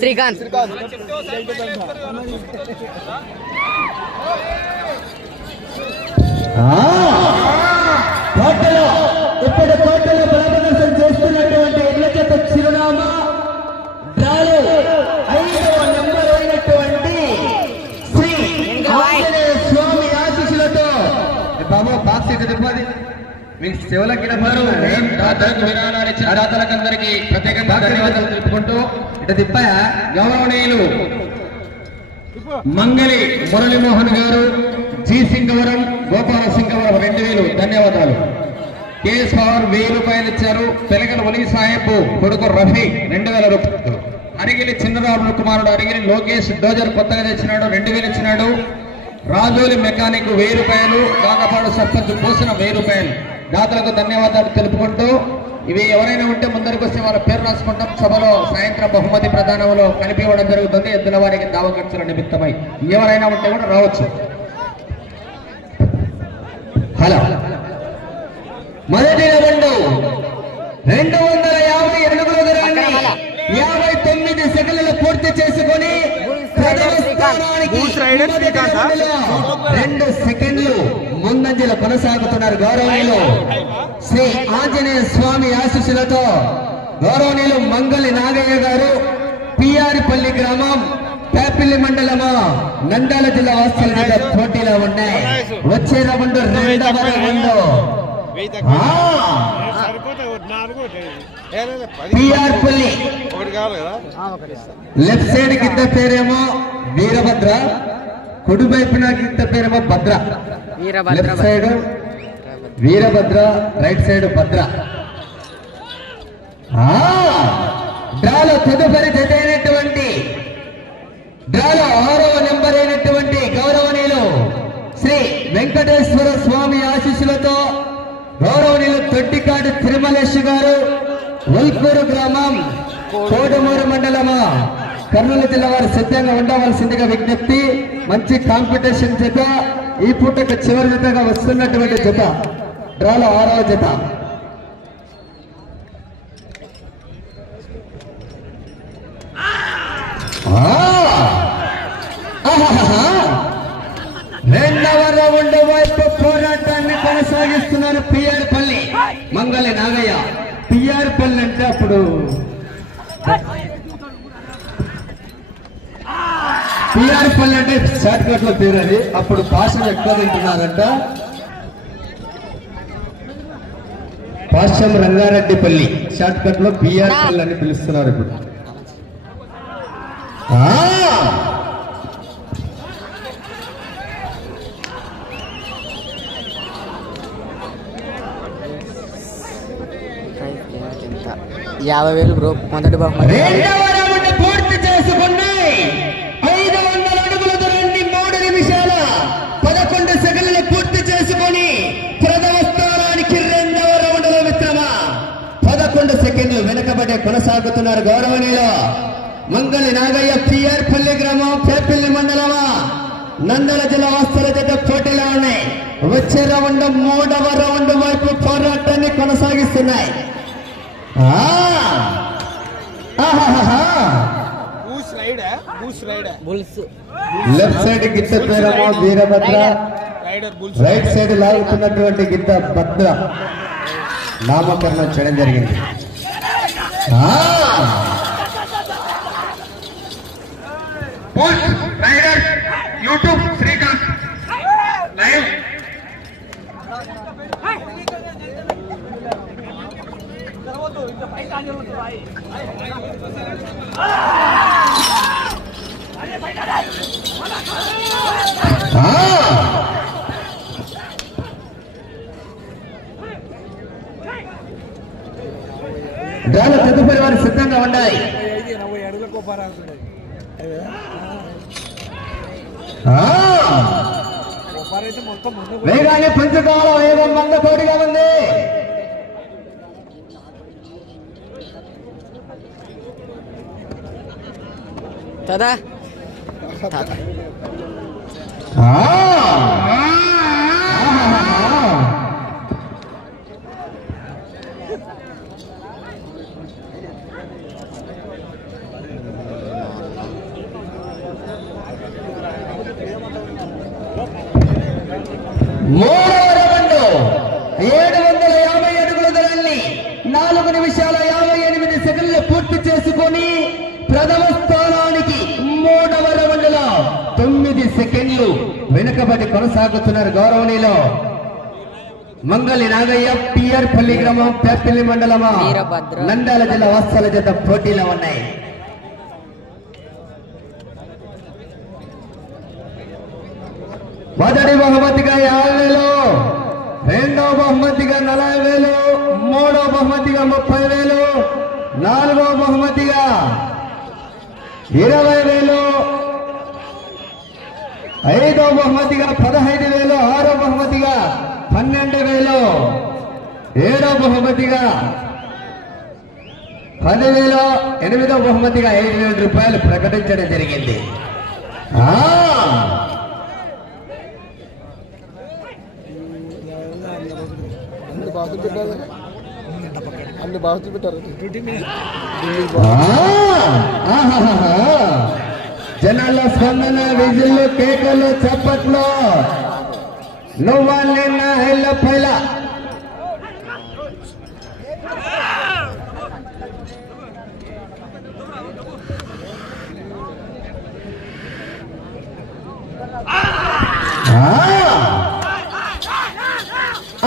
శ్రీకాంత్. శ్రీకాంత్ మీకు సేవలకి దాతలకు విరాళాలు ఇచ్చిన దాతలకందరికీ ప్రత్యేకంగా ధన్యవాదాలు తెలుపుకుంటూ ఇటు తిప్పాయా? గౌరవనీయులు మంగళి మురళీమోహన్ గారు జి సింగవరం గోపాల సింగవరం రెండు వేలు. ధన్యవాదాలు. కేఎస్ పవర్ వెయ్యి రూపాయలు ఇచ్చారు. పెలగల ఒలి సాహెబ్ కొడుకు రఫీ రెండు వేల రూపాయలు. అరిగిలి చిన్నరాముల కుమారుడు అరిగిలి లోకేష్ డోజర్ కొత్తగా తెచ్చినాడు రెండు వేలు ఇచ్చినాడు. రాజోలి మెకానిక్ వెయ్యి రూపాయలు. గాంగపాడు సర్పంచ్ పోసిన వెయ్యి రూపాయలు. దాతలకు ధన్యవాదాలు తెలుపుకుంటూ ఇవి ఎవరైనా ఉంటే ముందరికి వస్తే వాళ్ళ పేరు రాసుకుంటాం. సభలో సాయంత్రం బహుమతి ప్రదానంలో కలిపి ఇవ్వడం జరుగుతుంది. ఎద్దుల వారికి దావ ఖర్చుల నిమిత్తమై ఎవరైనా ఉంటే కూడా రావచ్చు. హలో. మొదటి రౌండ్. రెండు వందల యాభై దూరాన్ని యాభై తొమ్మిది సెకండ్లు పూర్తి చేసుకొని రెండు సెకండ్లు ముందంజలో కొనసాగుతున్నారు గౌరవనీయులు. శ్రీ ఆంజనేయ స్వామి ఆశీస్సులతో గౌరవనీయులు మంగళి నాగయ్య గారు పిఆర్పల్లి గ్రామం పేపిల్లి మండలము నంద్యాల జిల్లా వాస్తవాలుగా పోటీలో ఉన్నాయి. వచ్చే రౌండ్ రెండవ రౌండ్. లెఫ్ట్ సైడ్ కింద పేరేమో వీరభద్ర. కుడి వైపున కింద పేరేమో Bhadra. Left side Veerabhadra. Right side Bhadra. ఆ, డ్రాలో తదుపరి జత అయినటువంటి డ్రాలో ఆరవ నెంబర్ అయినటువంటి గౌరవనీయులు శ్రీ వెంకటేశ్వర స్వామి ఆశీస్సులతో గౌరవనీయులు తొట్టికాడు తిరుమలేష్ గారు వల్కూరు గ్రామం కోడమూరు మండలము? కర్నూలు జిల్లా వారు సిద్ధంగా ఉండవలసిందిగా విజ్ఞప్తి. మంచి కాంపిటీషన్ జత. ఈ పూటకు చివరి జతగా వస్తున్నటువంటి జత. డ్రాలో ఆరవ జత. రెండవ రౌండ్ వైపు పోరాటాన్ని కొనసాగిస్తున్నారు పిఆర్ పల్లి. మంగళి నాగయ్య. పిఆర్ పల్లి అంటే అప్పుడు పిఆర్ పల్లి అంటే షార్ట్ కట్లో పేరు అది అప్పుడు భాషలు ఎక్కువ తింటున్నారంట పాశ్యం రంగారెడ్డిపల్లి. షార్ట్ కట్లో పిఆర్ పల్లి అని పిలుస్తున్నారు ఇప్పుడు! యాభై వేలు బ్రో. మొదటి బహుమతి. వెనుకబడే కొనసాగుతున్నారు గౌరవనీయులు మంగళి నాగయ్య పిఆర్ పల్లి గ్రామం పేపల్లి మండలమా? నందల జిల్లా వాస్తవ జత పోటీలో ఉన్నాయి వచ్చే రౌండ్ మూడవ రౌండ్ వైపు పోరాటాన్ని కొనసాగిస్తున్నాయి. లెఫ్ట్ సైడ్ గిత్త పేరమో వీరభద్ర. రైట్ సైడ్ లాగుతున్నటువంటి గిత్త భద్ర. నామకరణం చేయడం జరిగింది. ఆ! రైడర్ యూట్యూబ్ శ్రీకాంత్ లైవ్ ఆ! డ్రాల తదుపరి వారు సిద్ధంగా ఉన్నాయి ఆ! వేగాన్ని పెంచుకోవాలా వేగం వంద కోటిగా ఉంది కదా తాత ఆ! ఆహాహా! మూడవ రౌండ్ ఏడు వందల యాభై అడుగుల దూరాన్ని నాలుగు నిమిషాల యాభై ఎనిమిది సెకండ్లు పూర్తి చేసుకొని ప్రథమ స్థానానికి మూడవ రౌండ్లో తొమ్మిది సెకండ్లు వెనుకబడి కొనసాగుతున్నారు గౌరవనీయులు. మంగళి నాగయ్య పిఆర్ పల్లి గ్రామం పేపల్లి మండలమా. నంద్యాల జిల్లా వత్సల జత పోటీలో ఉన్నాయి. మొదటి బహుమతిగా యాభై వేలు రెండో బహుమతిగా నలభై వేలు మూడో బహుమతిగా ముప్పై వేలు నాలుగో బహుమతిగా ఇరవై వేలు ఐదో బహుమతిగా పదహైదు వేలు ఆరో బహుమతిగా పన్నెండు వేలు. ఏడో బహుమతిగా పదివేలు ఎనిమిదో బహుమతిగా ఐదు వేల రూపాయలు ప్రకటించడం జరిగింది. అన్ని పెట్టారు జనాల స్పందన విజులు కేకలు చప్పట్లు. నువ్వా నిన్న హెల్ల పైల ఆ.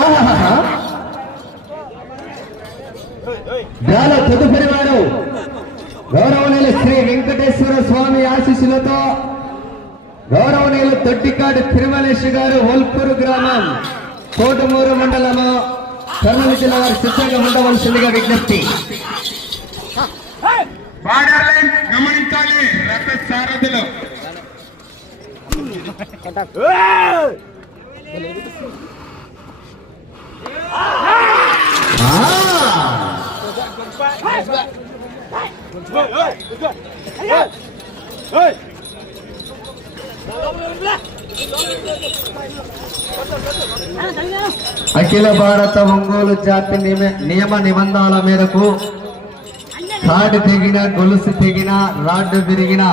ఆహాహాహా. దాని తదుపరి వారు గౌరవనీయులు శ్రీ వెంకటేశ్వర స్వామి ఆశీస్సులతో గౌరవనీయులు తొట్టికాడు తిరుమలేష్ గారు ఒల్పూరు గ్రామం కోటమూరు మండలము కర్నూలు జిల్లా వారి సిద్ధంగా ఉండవలసిందిగా విజ్ఞప్తి గమనించాలి రక్త సారథులు ఆ! అఖిల భారత ఒంగోలు జాతి నియమ- నియమ నిబంధనల మేరకు తాడు తెగిన గొలుసు తెగిన రాడ్డు విరిగిన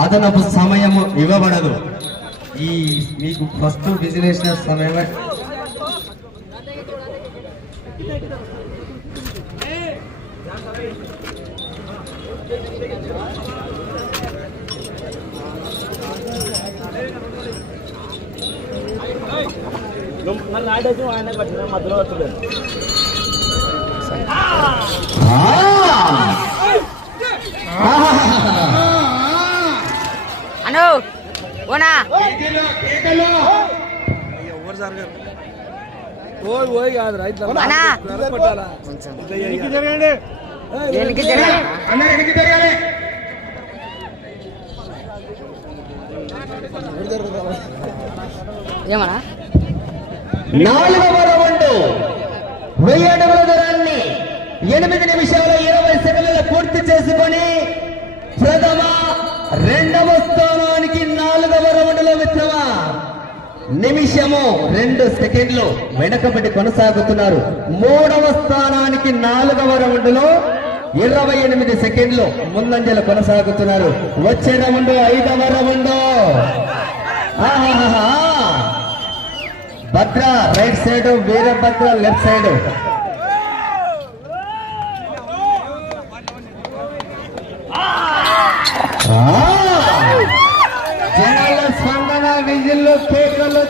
అదనపు సమయము ఇవ్వబడదు. ఈ మీకు ఫస్ట్ బిజినెస్ సమయమే. అను ఓనా ఎవరు జరగరు ఓయ్ ఓయ్ కాదు రైట్ అన్నా. కొట్టాలా? కొంచెం జరగండి దేనికి జరిగిన అందరికి జరగాలి ఏమన్నా నాలుగవ రౌండ్. వెయ్యి అడుగుల దూరాన్ని ఎనిమిది నిమిషాల ఇరవై సెకండ్లు పూర్తి చేసుకొని ప్రథమ రెండవ స్థానానికి నాలుగవ రౌండ్లో మిత్రమా నిమిషము రెండు సెకండ్లు వెనకబడి కొనసాగుతున్నారు. మూడవ స్థానానికి నాలుగవ రౌండ్లో ఇరవై ఎనిమిది సెకండ్లు ముందంజలు కొనసాగుతున్నారు. వచ్చే రౌండ్ ఐదవ రౌండ్ ఆహాహా Bhadra right side Veerabhadra left side. జనాల స్పందన విజిల్లు కేకలు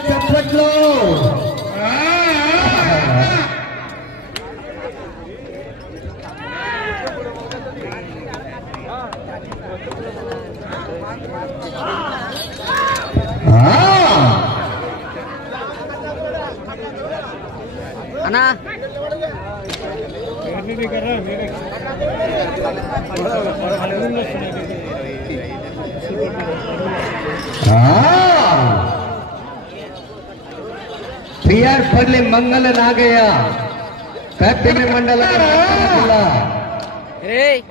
పిఆర్ పల్లి మంగళ నాగయ్య కత్తిని మండల జిల్లా ఏయ్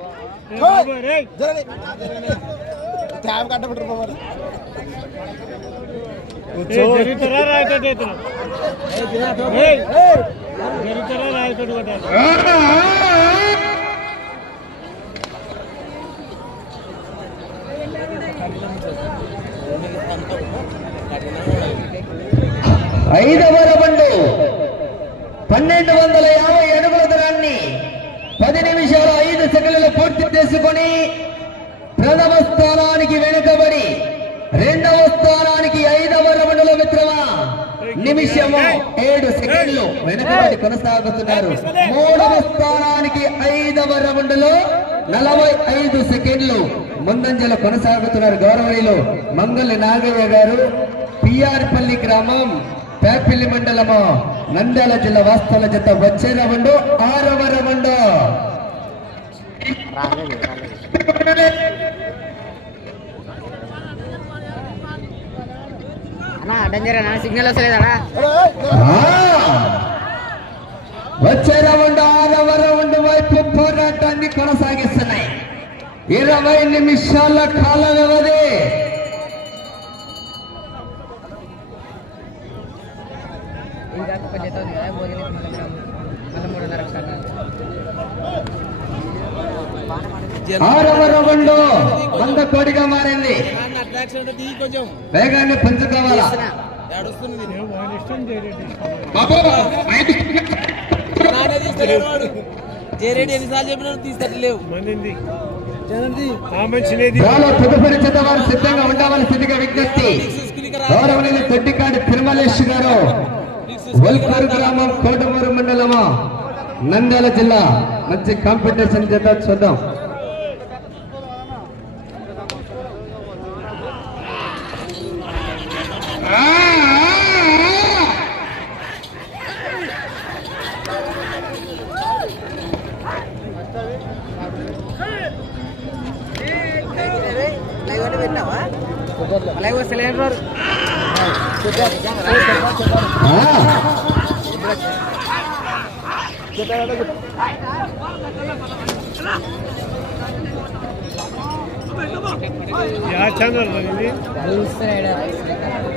ట్యాబ్ కట్టబెట్టరు పోవాలి జరుగుతారా రాయటట్టు అవుతున్నాం జరుగుతారా రాయటట్టు ఐదవ రౌండ్. పన్నెండు వందల యాభై అడుగుల దూరాన్ని పది నిమిషాల ఐదు సెకండ్లు పూర్తి చేసుకొని ప్రథమ స్థానానికి వెనుకబడి రెండవ స్థానానికి ఐదవ రౌండ్లో మిత్రమా? నిమిషము ఏడు సెకండ్లు వెనుకబడి కొనసాగుతున్నారు. మూడవ స్థానానికి ఐదవ రౌండ్లో నలభై ఐదు సెకండ్లు ముందంజలు కొనసాగుతున్నారు గౌరవనీయులు మంగళ నాగయ్య గారు పిఆర్పల్లి గ్రామం పేపిల్లి మండలము నంద్యాల జిల్లా వాస్తవ జత వచ్చే రౌండ్ ఆరవ సిగ్నల్ వస్తలేదన్నా వచ్చే రౌండ్ ఆరవ రౌండ్ వైపు పోరాటాన్ని కొనసాగిస్తున్నాయి. ఇరవై నిమిషాల కాల వ్యవధి ఇంకా ఒక జత ఉంది కదా భోజనం మళ్ళీ మళ్ళీ మూడున్నర ఆరవ రౌండ్ వంద కోడిగా మారింది. వేగాన్ని పెంచుకోవాలా? తదుపరి వారు సిద్ధంగా ఉండవలసిందిగా విజ్ఞప్తి. గౌరవనీయులు తొట్టికాడి తిరుమలేష్ గారు. వల్కూరు గ్రామం కోటమూరు మండలము నంద్యాల జిల్లా. మంచి కాంపిటీషన్ జత చూద్దాం.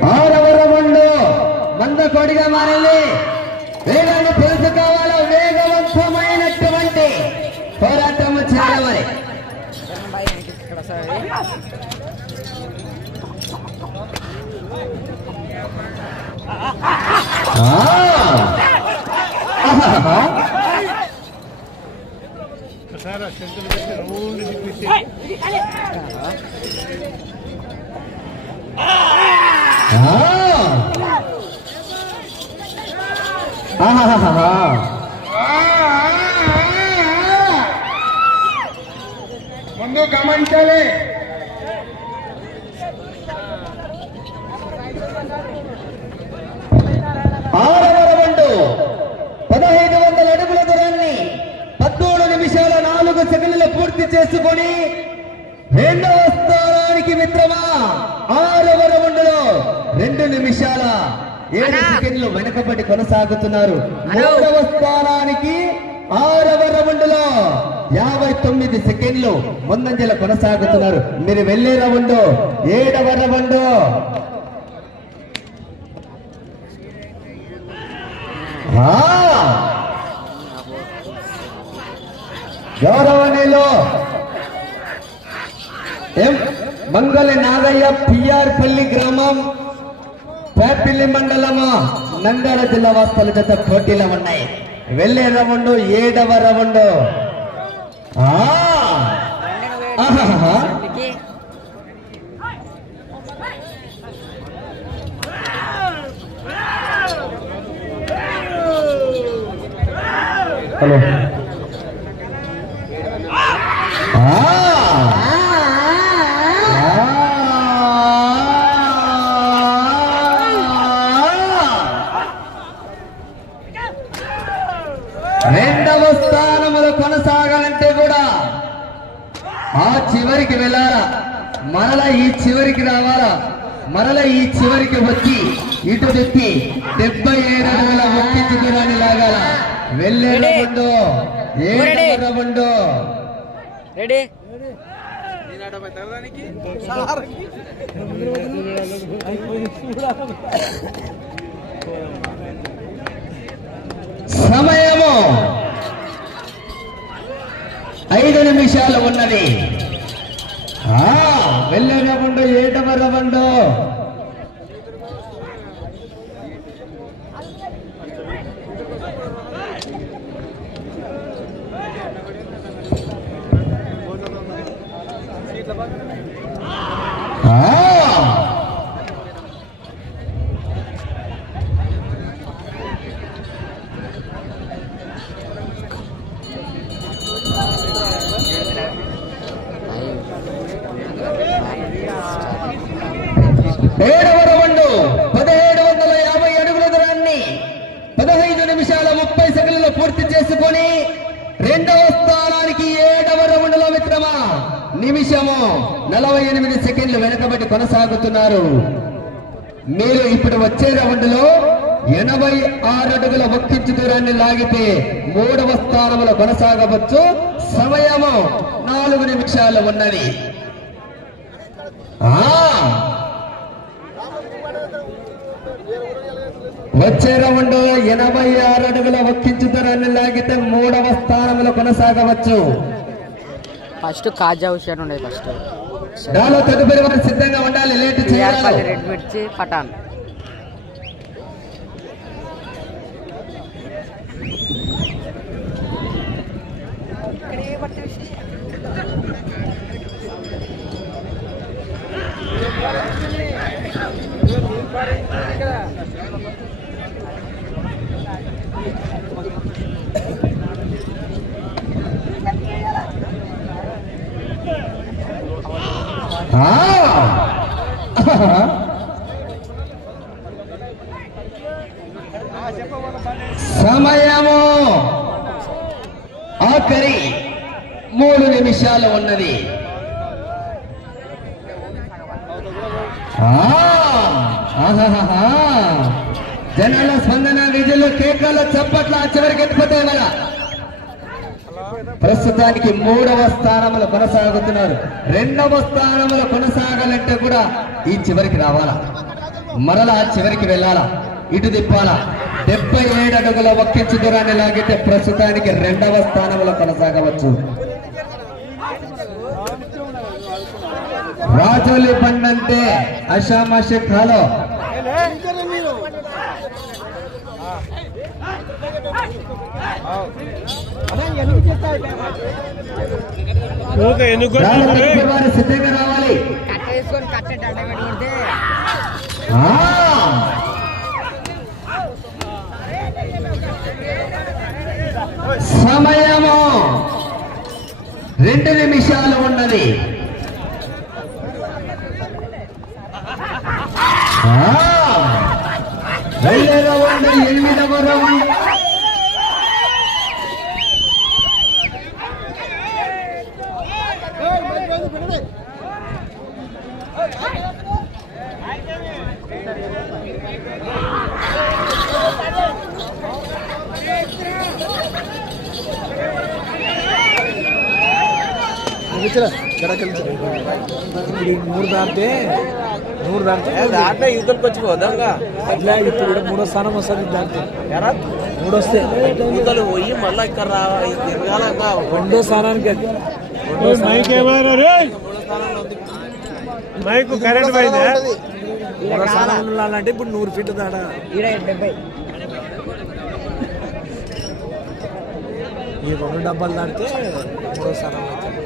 ఆరవ రౌండ్ వంద కోడిగా మారింది వేగాన్ని తెలుసుకోవాలో వేగవంతమైనటువంటి పోరాటం చేయాలి ఆ ముందు గమనించాలి ఆరవ రౌండ్ పదహైదు వందల అడుగుల దూరాన్ని పద్మూడు నిమిషాల నాలుగు సెకండ్లు పూర్తి చేసుకొని రెండవ స్థానానికి మిత్రమా ఆరవ రౌండ్లో రెండు నిమిషాల ఏడు. సెకండ్లు వెనకబడి కొనసాగుతున్నారు. మూడవ స్థానానికి ఆరవ రౌండ్లో యాభై తొమ్మిది సెకండ్లు ముందంజల కొనసాగుతున్నారు మీరు వెళ్ళే రౌండ్ ఏడవ రౌండ్ ఆ! గౌరవనీయులు ఎం మంగళ నాగయ్య పిఆర్ పల్లి గ్రామం పేపిల్లి మండలము నంద్యాల జిల్లా వాస్తవుల చేత పోటీలో ఉన్నాయి. వెళ్ళే రవండు ఏడవ రవండు హలో ఆ! రెండవ స్థానములు కొనసాగాలంటే కూడా ఆ చివరికి వెళ్ళాలా మరలా ఈ చివరికి రావాలా మరలా ఈ చివరికి వచ్చి ఇటు తెచ్చి డెబ్బై ఏడు అడుగుల ఒక్కించి దూరాన్ని లాగాల వెళ్ళే రౌండు ఏడవ రౌండు రెడీ సమయము ఐదు నిమిషాలు ఉన్నది. వెళ్ళినప్పుడు ఏటమరవండు ఏడవ రౌండ్ పదిహేడు వందల యాభై అడుగుల దూరాన్ని పదహైదు నిమిషాల ముప్పై సెకండ్లలో పూర్తి చేసుకొని రెండవ స్థానానికి ఏడవ రౌండ్లో మిత్రమా నిమిషము నలభై ఎనిమిది సెకండ్లు వెనకబడి కొనసాగుతున్నారు. మీరు ఇప్పుడు వచ్చే రౌండ్లో ఎనభై ఆరు అడుగుల ఒక్కించు దూరాన్ని లాగితే మూడవ స్థానంలో కొనసాగవచ్చు. సమయము నాలుగు నిమిషాలు ఉన్నది. ఆ వచ్చే రౌండ్ ఎనభై ఆరు అడుగుల ఒక్కించు దూరాన్ని లాగితే మూడవ స్థానంలో కొనసాగవచ్చు. ఫస్ట్ కాజా హుషాన్ ఉండేది ఫస్ట్. దానిలో తదుపరి సిద్ధంగా ఉండాలి లేట్ చేయాలి. రెడ్ మిర్చి పటాన్ ఆ! సమయము ఆఖరి మూడు నిమిషాలు ఉన్నది. జనాల స్పందన విధులు కేకలు చప్పట్లు చివరికి ఎత్తిపోతాయి మన ప్రస్తుతానికి మూడవ స్థానంలో కొనసాగుతున్నారు. రెండవ స్థానంలో కొనసాగాలంటే కూడా ఈ చివరికి రావాలా? మరలా చివరికి వెళ్ళాలా? ఇటు తిప్పాలా? డెబ్బై ఏడు అడుగుల ఒక్కించు దూరాన్ని లాగితే ప్రస్తుతానికి రెండవ స్థానంలో కొనసాగవచ్చు. రాజోలి అషామాషి రాళ్ళ తప్పి వారు సిద్ధంగా రావాలి. సమయము రెండు నిమిషాలు ఉన్నది ఆ! ఎనిమిదవ రౌండ్ మూడు దాటితే మూడు దాటితే దాంట్లో యుద్ధంకి వచ్చి పోదాంగా అట్లా ఇప్పుడు కూడా మూడో స్థానం వస్తుంది దాంట్లో మూడు వస్తే. యుద్ధాలు పోయి మళ్ళీ ఇక్కడ రావాలి తిరగాల రెండో స్థానానికి మైక్ ఏమైనా రే? మైక్ కరెంట్ పోయిందా? మూడో స్థానం ఉండాలంటే ఇప్పుడు నూరు ఫీట్ దాడా డెబ్బై. ఈ రెండు డబ్బాలు దాటితే మూడో స్థానం అవుతుంది.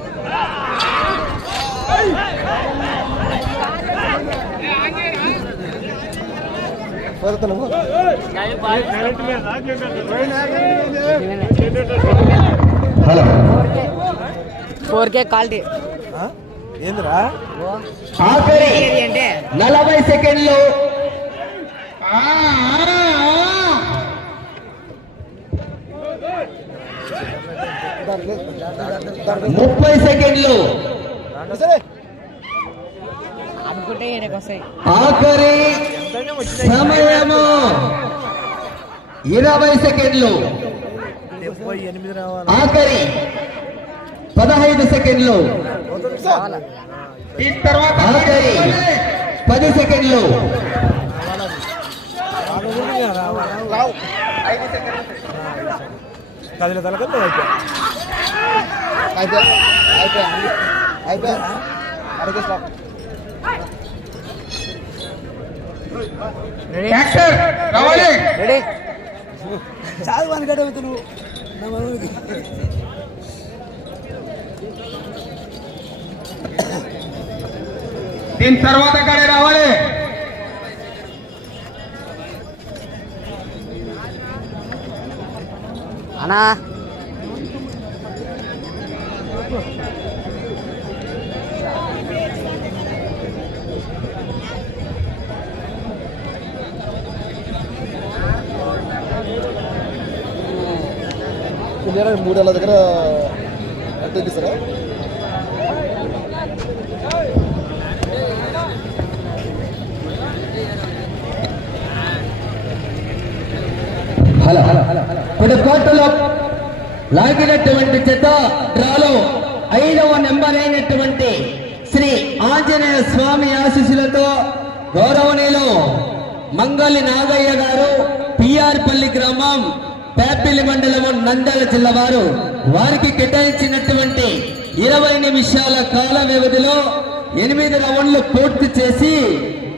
Four K quality. ఆ? ఏందిరా? నలభై సెకండ్లు. ముప్పై సెకండ్లు. ఆఖరి సమయము ఇరవై సెకండ్లు. ఆఖరి పదహైదు సెకండ్లు. ఆఖరి పది సెకండ్లు. రావు కదిలే తలకల్లో అయిపోయి రెడీ రావాలి రెడీ చాలు అని గడవుతు నువ్వు. నా మనోడికి. దీని తర్వాత కడే రావాలి అన్నా మూడేళ్ళ దగ్గర ఎంత సార్ హలో ఇప్పుడు కోర్టులో లాగినటువంటి చెత్త డ్రాలో ఐదవ నెంబర్ అయినటువంటి శ్రీ ఆంజనేయ స్వామి ఆశీస్సులతో గౌరవనీయులు మంగళి నాగయ్య గారు పిఆర్ పల్లి గ్రామం పేపిల్లి మండలము నంద్యాల జిల్లా వారు. వారికి కేటాయించినటువంటి ఇరవై నిమిషాల కాల వ్యవధిలో ఎనిమిది రౌండ్లు పూర్తి చేసి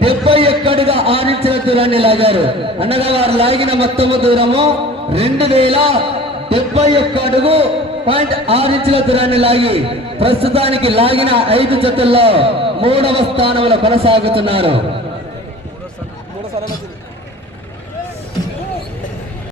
డెబ్బై ఎక్కడుగా ఆరించిన దూరాన్ని లాగారు. అనగా వారు లాగిన మొత్తము దూరము రెండు వేల డెబ్బై ఒక్క అడుగు పాయింట్ ఆరించిన దూరాన్ని లాగి ప్రస్తుతానికి లాగిన ఐదు జతుల్లో మూడవ స్థానంలో కొనసాగుతున్నారు.